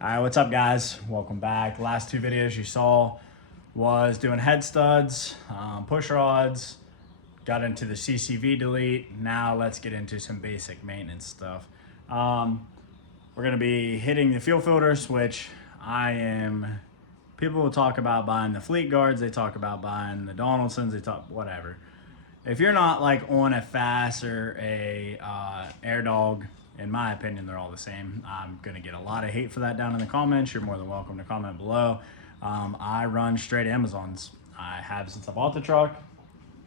All right, what's up guys? Welcome back. Last two videos you saw was doing head studs, push rods, got into the CCV delete. Now let's get into some basic maintenance stuff. We're gonna be hitting the fuel filters, which people will talk about buying the Fleet Guards, they talk about buying the Donaldsons, they talk whatever. If you're not like on a FASS or a Air Dog, in my opinion, they're all the same. I'm gonna get a lot of hate for that down in the comments. You're more than welcome to comment below. I run straight Amazons. I have since I bought the truck.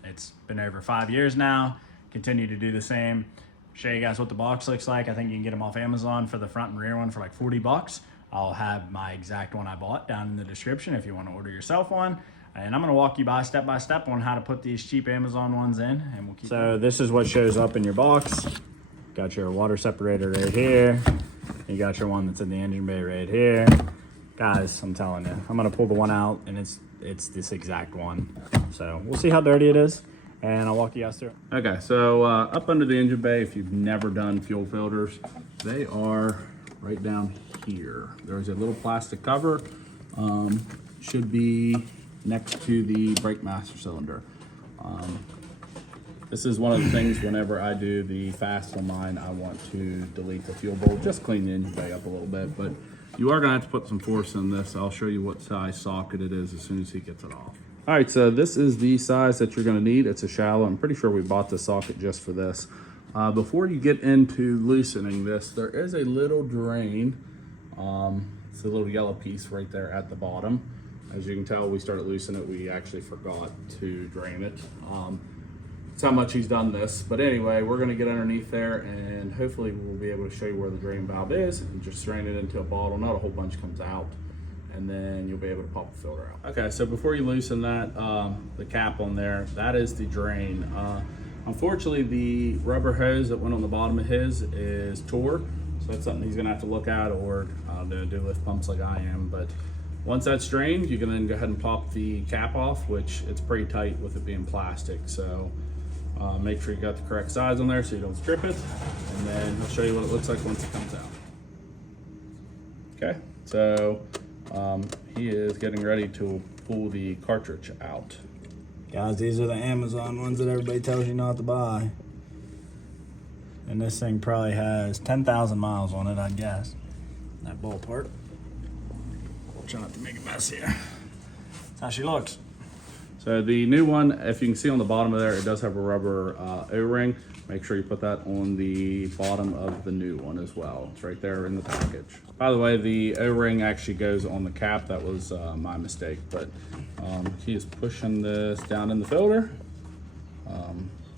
It's been over 5 years now. Continue to do the same. Show you guys what the box looks like. I think you can get them off Amazon for the front and rear one for like 40 bucks. I'll have my exact one I bought down in the description if you want to order yourself one. And I'm gonna walk you step by step on how to put these cheap Amazon ones in, and we'll keep going. This is what shows up in your box. Got your water separator right here. You got your one that's in the engine bay right here. Guys, I'm telling you, I'm gonna pull the one out and it's this exact one. So we'll see how dirty it is and I'll walk you guys through it. Okay, so up under the engine bay, if you've never done fuel filters, they are right down here. There's a little plastic cover, should be next to the brake master cylinder. This is one of the things whenever I do the fast on mine, I want to delete the fuel bowl, just clean the engine bay up a little bit, but you are gonna have to put some force in this. I'll show you what size socket it is as soon as he gets it off. All right, so this is the size that you're gonna need. It's a shallow. I'm pretty sure we bought the socket just for this. Before you get into loosening this, there is a little drain. It's a little yellow piece right there at the bottom. As you can tell, we started loosening it. We actually forgot to drain it. That's how much he's done this. But anyway, we're gonna get underneath there and hopefully we'll be able to show you where the drain valve is and just drain it into a bottle. Not a whole bunch comes out. And then you'll be able to pop the filter out. Okay, so before you loosen that, the cap on there, that is the drain. Unfortunately, the rubber hose that went on the bottom of his is tore. So that's something he's gonna have to look at or do lift pumps like I am. But once that's drained, you can then go ahead and pop the cap off, which it's pretty tight with it being plastic. So make sure you got the correct size on there so you don't strip it. And then I'll show you what it looks like once it comes out. Okay, so he is getting ready to pull the cartridge out. Guys, these are the Amazon ones that everybody tells you not to buy. And this thing probably has 10,000 miles on it, I'd guess. That ballpark. Try not to make a mess here. That's how she looks. So the new one, if you can see on the bottom of there, it does have a rubber O-ring. Make sure you put that on the bottom of the new one as well. It's right there in the package. By the way, the O-ring actually goes on the cap. That was my mistake, but he is pushing this down in the filter.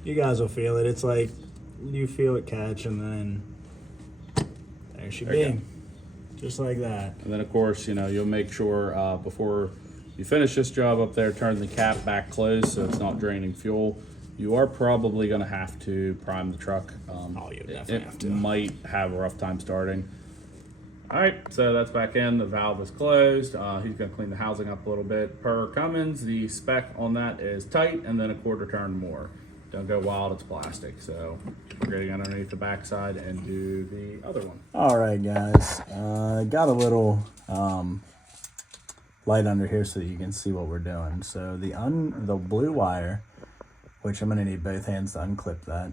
You guys will feel it. It's like you feel it catch and then there she be. Just like that. And then of course, you know, you'll make sure before you finish this job up there, turn the cap back closed so it's not draining fuel. You are probably gonna have to prime the truck. You definitely have to. It might have a rough time starting. All right, so that's back in, the valve is closed. He's gonna clean the housing up a little bit. Per Cummins, the spec on that is tight and then a quarter turn more. Don't go wild, it's plastic. So we're getting underneath the backside and do the other one. All right, guys, got a little light under here so that you can see what we're doing. So the blue wire, which I'm gonna need both hands to unclip that.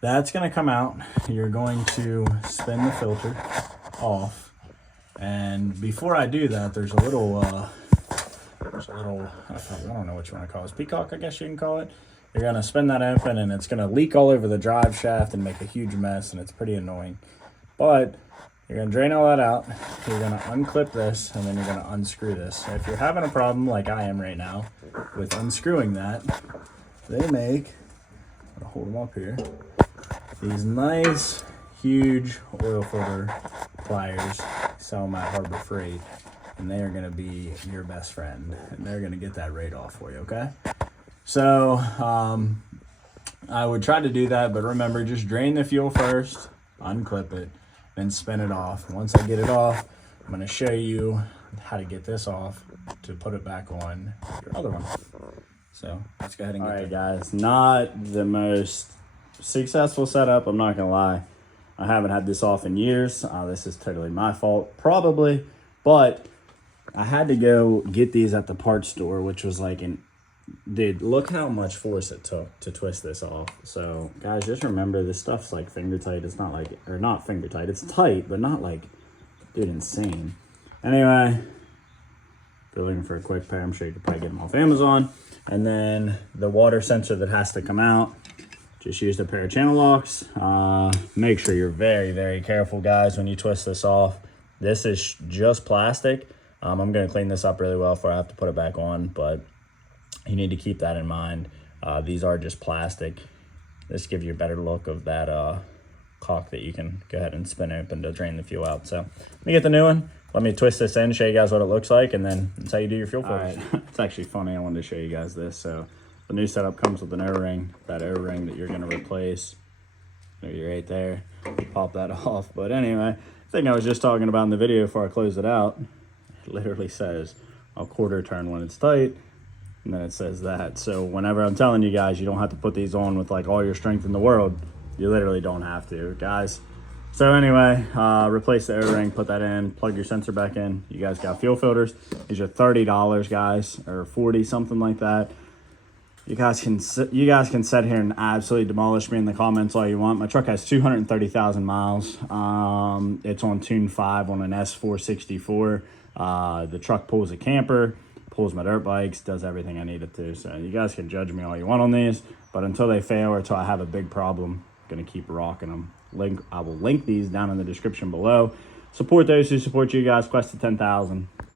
That's gonna come out. You're going to spin the filter off. And before I do that, there's a little, I don't know what you wanna call it. Peacock, I guess you can call it. You're gonna spin that open and it's gonna leak all over the drive shaft and make a huge mess and it's pretty annoying. But you're gonna drain all that out. You're gonna unclip this and then you're gonna unscrew this. So if you're having a problem like I am right now with unscrewing that, they make, I'm gonna hold them up here, these nice, huge oil filter pliers. Sell them at Harbor Freight, and they are gonna be your best friend, and they're gonna get that right off for you, okay? So, I would try to do that, but remember, just drain the fuel first, unclip it, then spin it off. Once I get it off, I'm gonna show you how to get this off to put it back on your other one. So let's go ahead and get guys, not the most successful setup, I'm not gonna lie. I haven't had this off in years. This is totally my fault, probably, but I had to go get these at the parts store, which was like dude, look how much force it took to twist this off. So guys, just remember this stuff's like finger tight. It's not like, or not finger tight. It's tight, but not like, dude, insane. Anyway, if you're looking for a quick pair, I'm sure you could probably get them off Amazon. And then the water sensor that has to come out, just used a pair of channel locks. Make sure you're very, very careful, guys, when you twist this off. This is just plastic. I'm gonna clean this up really well before I have to put it back on, but you need to keep that in mind. These are just plastic. This gives you a better look of that caulk that you can go ahead and spin open to drain the fuel out. So let me get the new one. Let me twist this in, show you guys what it looks like, and then that's how you do your fuel filters. All right. It's actually funny. I wanted to show you guys this. So the new setup comes with an O-ring. That O-ring that you're going to replace, maybe right there. Pop that off. But anyway, the thing I was just talking about in the video before I closed it out, it literally says a quarter turn when it's tight. And then it says that. So whenever I'm telling you guys, you don't have to put these on with like all your strength in the world. You literally don't have to, guys. So anyway, replace the O-ring, put that in, plug your sensor back in. You guys got fuel filters. These are $30, guys, or 40, something like that. You guys can sit here and absolutely demolish me in the comments all you want. My truck has 230,000 miles. It's on Tune 5 on an S464. The truck pulls a camper, pulls my dirt bikes, does everything I need it to. So you guys can judge me all you want on these, but until they fail or until I have a big problem, I'm gonna keep rocking them. I will link these down in the description below. Support those who support you guys. Quest to 10,000.